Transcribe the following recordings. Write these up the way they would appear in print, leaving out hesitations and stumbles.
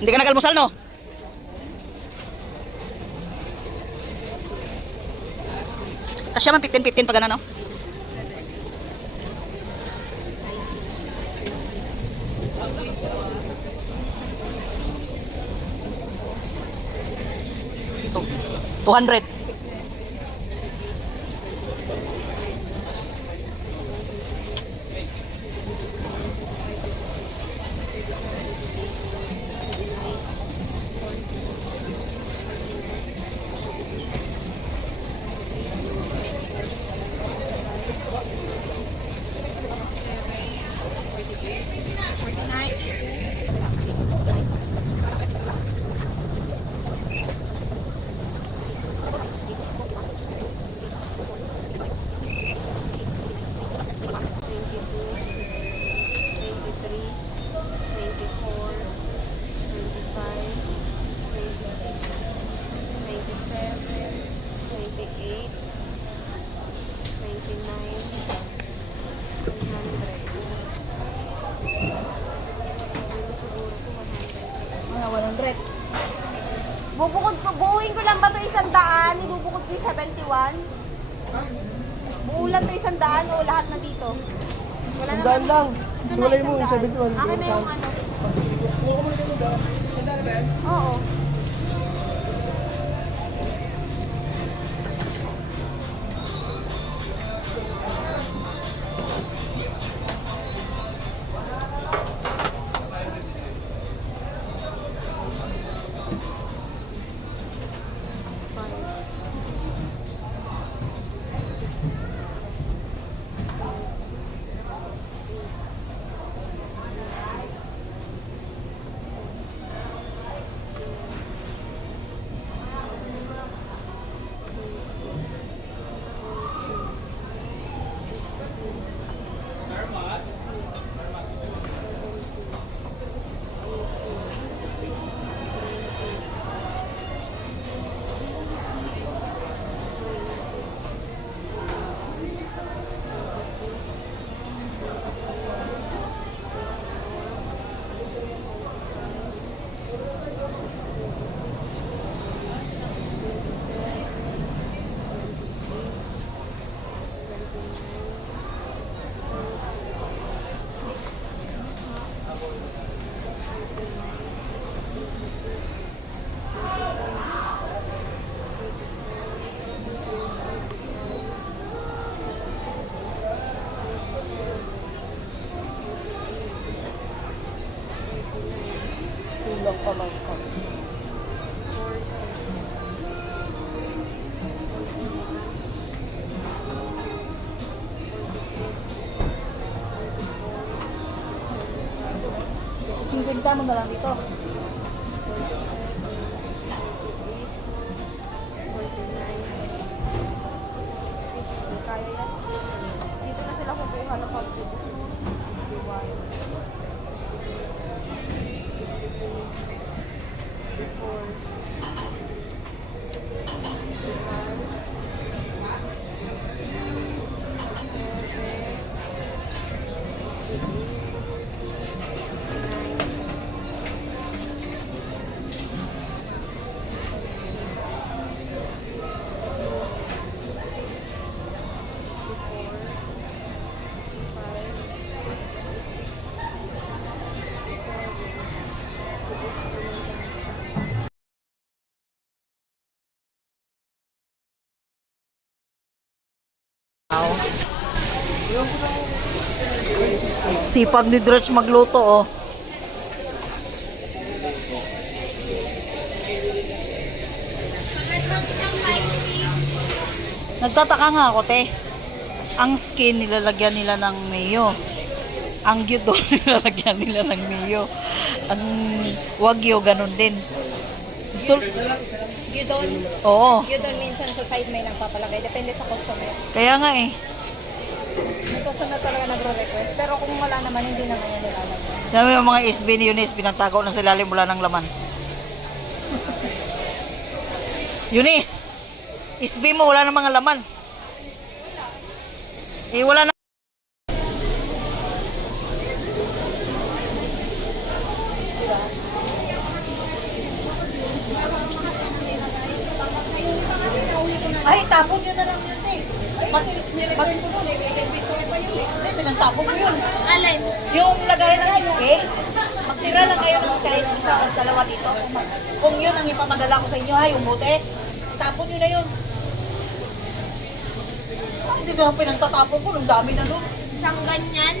Hindi ka nag-almusal, no? Kasya man 15-15 pag ano, no? Ito, 200. Bubukod ko, buuin ko lang ba ito 100? Ibubukod ko yung 71? Buo lang ito 100 o lahat na dito? Wala naman. Sandaan lang. Ito na Hiwalay mo yung 100. 71. Akin na yung ano. Kuha ko muna yung sandaan. Sandaan na ba yan? Oo. Tulog pa man ko. Singkwenta mo na lang dito. Kaya yan. Dito na sila kukuha ng pag-ibig. Sipag ni Dredge magluto, oh. Nagtataka nga ako, te. Ang skin nilalagyan nila ng mayo. Ang gyudon nilalagyan nila ng mayo. Ang wagyu ganun din. Gyudon. Oo. Gyudon minsan sa side may nagpapalagay. Depende sa customer. Kaya nga eh. May customer talaga nagro-request. Pero kung wala naman, hindi naman yan nilalagay. Dami yung mga SB ni Eunice, pinantago na sa ilalim mula ng laman. Eunice, SB mo, wala na mga laman. Eh, wala na. Ay, tapon nyo na lang yun eh. Nilagay ko nun. Hindi, pinantapon ko yun. Alin? Yung lagay ng iske, magtira lang kayo ng kahit isa o dalawa dito. Kung yun ang ipamadala ko sa inyo ha, yung bote, tapon nyo na yun. Hindi ko lang pinagtatapon ko, ang dami na doon. Isang ganyan.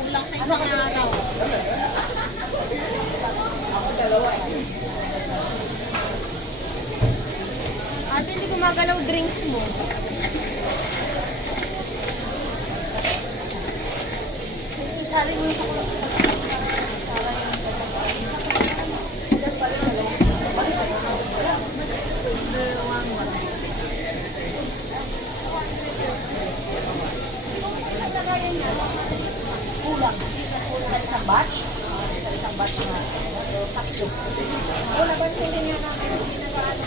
Kulang sa isang araw. Ate, hindi gumagalaw drinks mo. Sali mo yung Kulang. Sa isang batch? Sa isang batch na tatlo. wala ba hindi nga namin pinagaano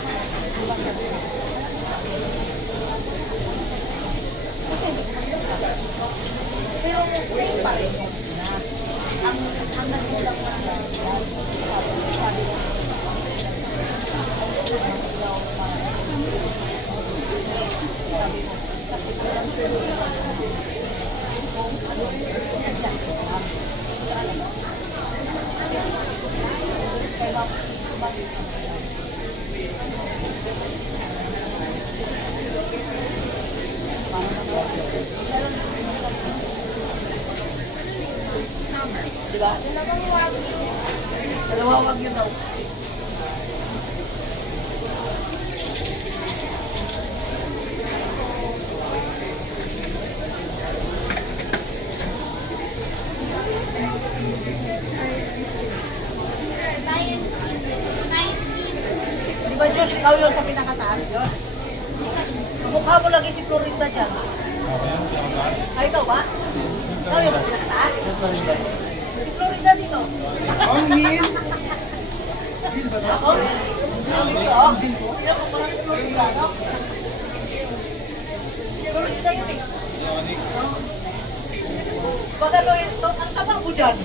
Pero same pa rin yung na. Ang nagkulang na sabi ko, kasi kulang pero kung ano yung adjust ko lang. Kaya sumali ka na. Diba? Dalawang wag yun daw. Di ba Josh, ikaw yun sa pinakataas yun? Mukha mo lagi si Florinda dyan. Ay, ikaw ba? Ikaw yung sa pinakataas? Si Florinda dito. Ang Neil! Ako? Sabi ko, oh. Yan, parang si Florinda, no? Florinda yun eh. Pag ano yun, ang taba mo dyan.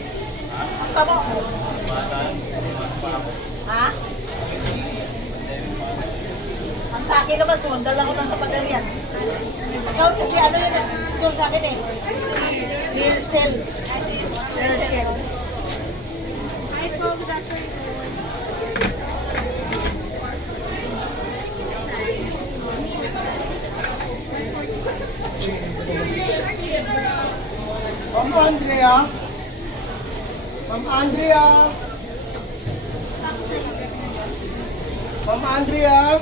Ang taba mo. Ha? Ang sa akin naman, sundal ako ng sapadarian. Ikaw kasi ano yun, ito sa akin eh. Hair cell. Hair cell. Hi folks, that's my phone. Ma'am Andrea! Ma'am Andrea! Ma'am Andrea!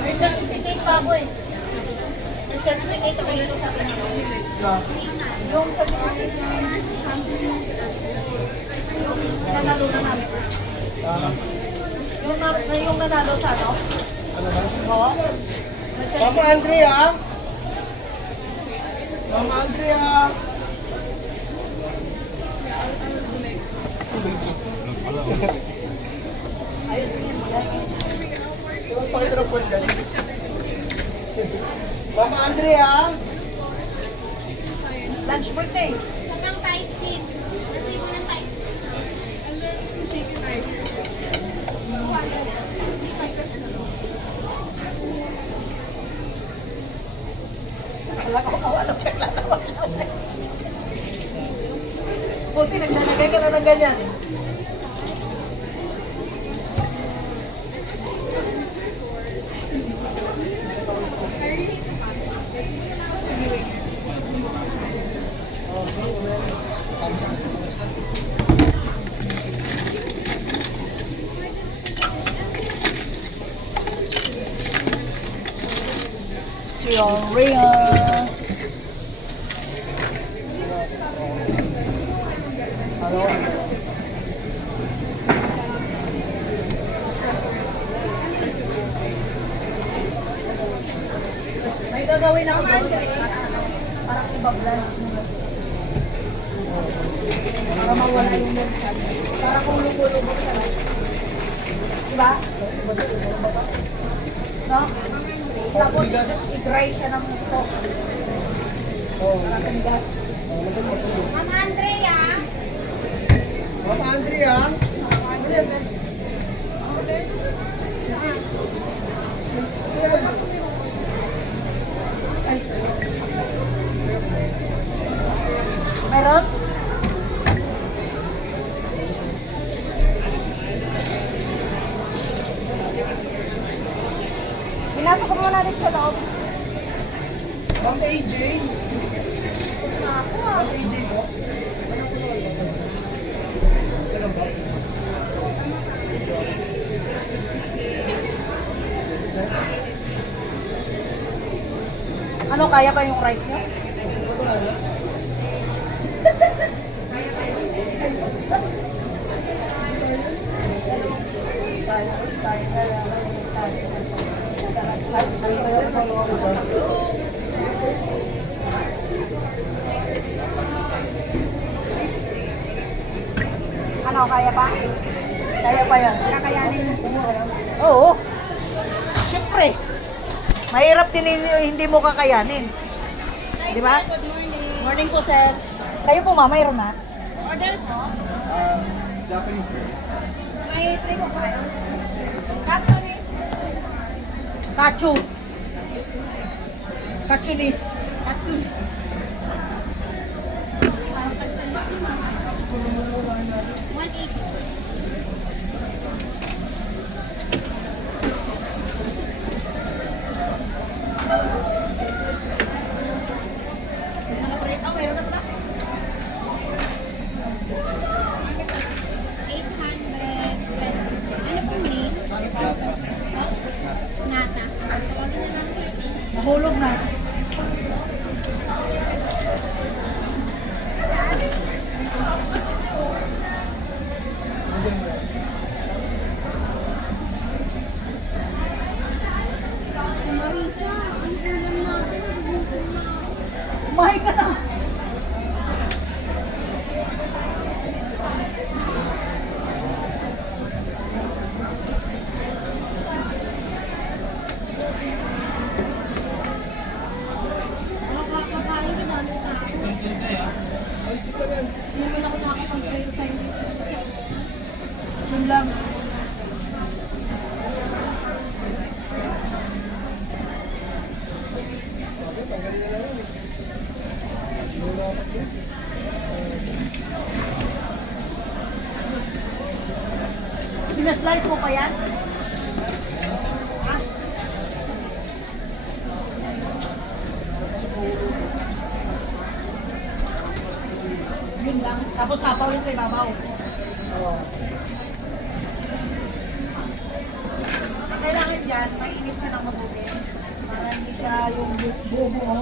May certificate pa ako eh. May certificate ako dito sa akin. Yung certificate yung nanalo na namin. Yung nanalo sa ano? Oo. May Ma'am certificate. Andrea! Ma'am Andrea! Ayos din mo yan. Pakita ng phone dyan. Ma'am Andrea! Lunch break na eh. Sobrang Thai skin. Kasi mo ng Thai skin. Wala ka makawala siya latawag lang. Buti naglalagay ka na ng ganyan. Ria. May gagawin ako doon. Parang ibablan. Para mawala yung mental. Para kung lugo-lugo sa lahat. Diba? No? Tapos i-dry siya ng gusto. Para kang gas. Ma'am Andrea! Ma'am Andrea! Meron? Pinasok ko muna dito sa loob. Ma'am AJ. Ma'am AJ po. Ano, kaya pa yung rice niyo? Ano, kaya pa? Kaya pa yan. Kakayanin mo. Oo. Siyempre. Mahirap din hindi mo kakayanin. Di ba? Good morning. Morning po, sir. Kayo po, ma, mayroon na? Order po. Japanese. May 3 po ba kayo? Katsunis. Kachu. Kachunis. Katsunis. 180. Oh, mayroon na pala. 820. Ano pong name? Nata. Tawagin na lang 30. Nahulog na. Marisa, ang ulam natin. Nagugutom na ako. Kumain ka na. Nakakakain ka dami na ako. Hindi naman ako nakakapag-prayer time dito. Yun lang. Sinaslice mo pa yan? Ha? Yun lang. Tapos sapaw yun sa ibabaw. Kailangan dyan, mainit siya ng mabuti. Para hindi siya yung buo-buo.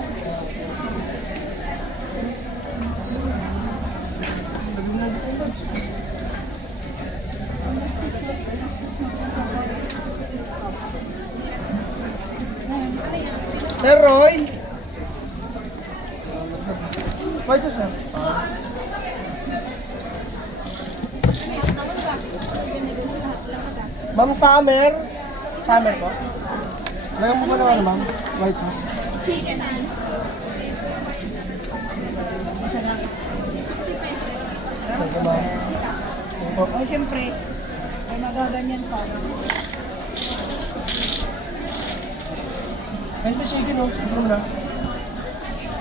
Sir Roy. White sauce na. Ma'am Summer. Summer po. Lagyan mo ba ng ano, ma'am? White sauce. Chicken and Isa lang. 60 pesos. Thank you, ma'am. O, siyempre, may magaganyan pa. Kahit na shaken, no? Ito mo na.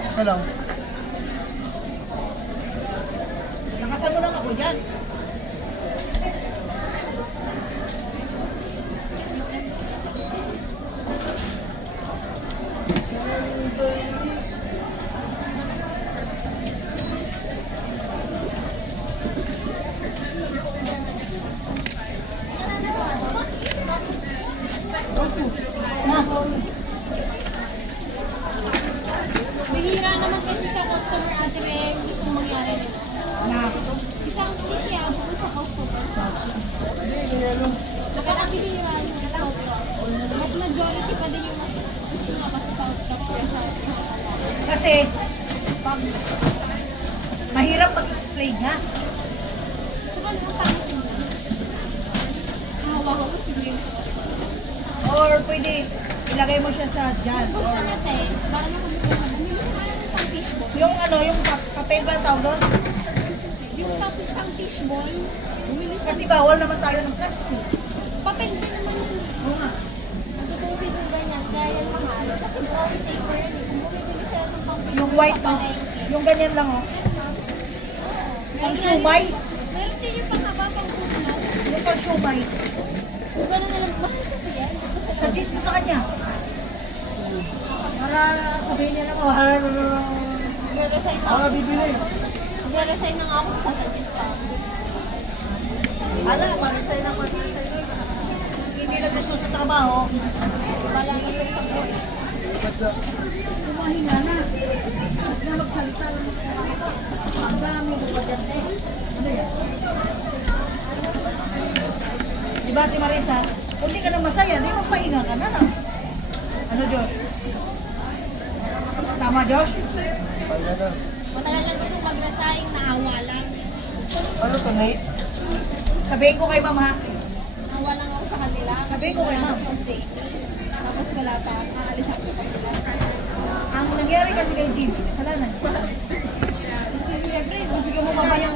Isa lang. Nakasan mo lang ako dyan. Bihira naman kasi sa customer ate Ray, gustong mangyari nito. Na, Isang stick yan, buko sa customer. Nakakabihira yung sobra. Mas majority pa din yung mas gusto niya kasi spout cup kesa kasi, pag mahirap mag-explain nga. Tsaka ang pangit mo. Hawa-hawa siguro yung sa customer. Or pwede, ilagay mo siya sa dyan. Gusto niya te, baka nakabukuhan. Bumili ko kaya ng pang fishball. Yung ano, yung papel ba tawag doon? Yung pang fishball, bumili siya. Kasi bawal naman tayo ng plastic. Papel din naman yun. Oo nga. Natutusin yung ganyan, kaya yan mahal. Kasi brown paper yun. Kung bumibili sila ng pang fishball, Yung white no? papalengke. Yung ganyan lang oh. Ang siumay. Meron din yung pangaba pang puno. Yung pang siumay. Kung gano'n na lang, bakit kasi yan? Suggest mo sa kanya. Para sabihin niya na mahal. Nag-resign na Para ako. bibili. Nag-resign na nga ako sa suggest pa. Ala, parang sa'yo lang parang sa'yo. Hindi na gusto sa trabaho. Wala na yung support. Kumahinga na. Huwag na magsalita lang. Ang dami mo ba dyan eh? Ano yan? Diba, Ate Marisa? Kung di ka na masaya, di magpahinga ka na. Ano, Josh? Tama, Josh? Pagkano. Matagal na gusto mag-resign, naawa lang. Ano to, Nate? Sabihin ko kay ma'am ha. Naawa lang ako sa kanila. Sabihin ko kay ma'am. From JP. Tapos wala pa, aalis ako pa sila. Ang nangyari kasi kay Jimmy, kasalanan niya. Siyempre, bibigyan mo pa ba ng...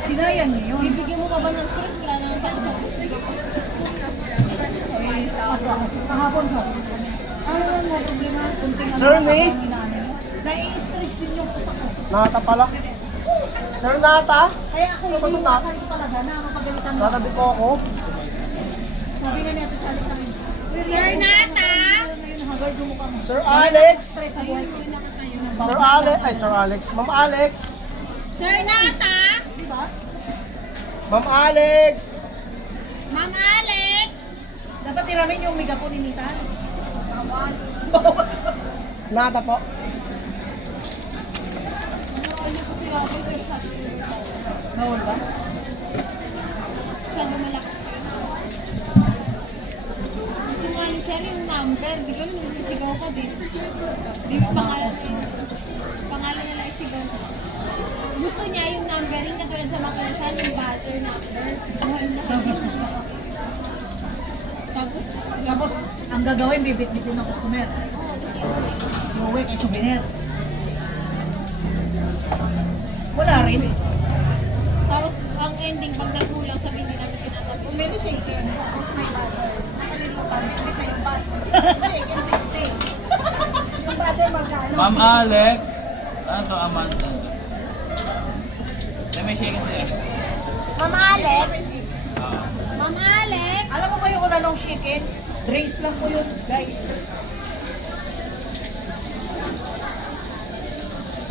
Sinayang niya yun. Bibigyan mo pa ba ng stress? Wala nang pausap. Kahapon sa ano lang mo problema? Kunting Sir Nate? Nai-stress din yung utak ko. Nata pala. Sir Nata? Kaya ako Ano ba hindi ito, Nat? iwasan ko talaga na mapagalitan mo. Nata di ko ako. Sabi nga niya sa salit sa akin. Sir Nata! Ngayon hagard yung mukha mo. Sir Alex? Stress sa buhay ko. Sir Alex? Ay, Sir Alex. Ma'am Alex? Sir Nata! Diba? Ma'am Alex? Ma'am Alex! Dapat tiramin yung megapon ni Nita. Nata po. Ano po sila ako, pero sabi ko Bawal ba? masyado malakas yun. Gusto mo nga ni Sir yung number, di ko nung nagsisigaw ka din. Di mo pangalan nila isigaw ko. Gusto niya yung numbering katulad sa mga kinasal, yung buzzer number. Mahal na. Nagastos ka. Tapos, Tapos, ang gagawin, bibit-bitin ng customer. oo, tapos yun. Uwi kay souvenir. Wala rin. Tapos, ang ending, pag nagkulang, sabi hindi namin kinatap. Kung meron shaker, tapos may buzzer. Nakalil mo pa, bit na yung buzzer. Shaker 60. Yung buzzer magkano? Ma'am Alex. Ano to, Amanda? May shaking sa'yo. Ma'am Alex! Ma'am Alex! Alam mo ba yung unanong chicken? Drinks lang po yun, guys.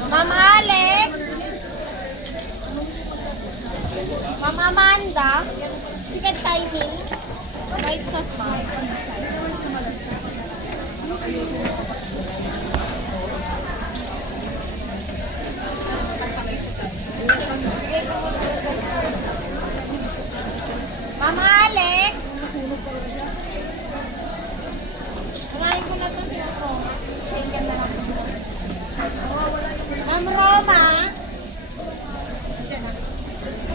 Ma'am Alex! Ma'am Amanda! Chicken timing. White sauce, ma'am. Ma'am Alex! Unahin ko na to si Roma. Shaken na lang. Ma'am Roma!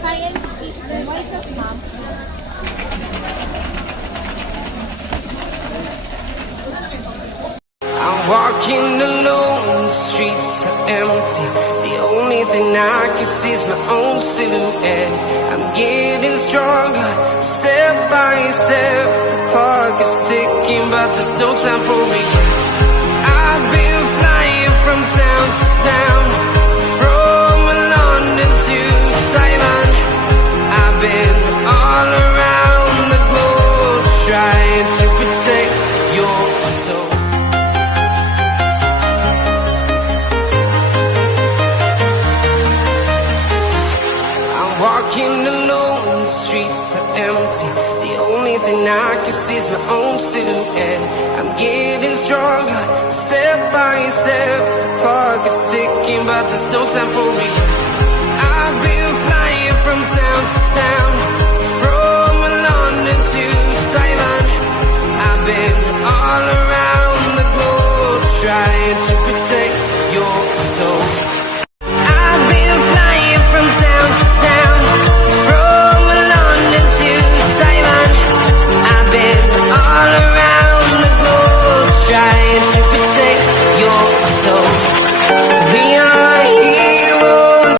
Thai and steak. White sauce, ma'am. I'm walking alone, the streets are empty. The only thing I can see is my own silhouette. I'm getting stronger, step by step. The clock is ticking, but there's no time for regrets. I've been flying from town to town, from London to Taiwan. I've been all around the globe, trying to protect your soul. Walking alone, the streets are empty. The only thing I can see is my own silhouette. I'm getting stronger, step by step. The clock is ticking, but there's no time for regrets. I've been flying from town to town,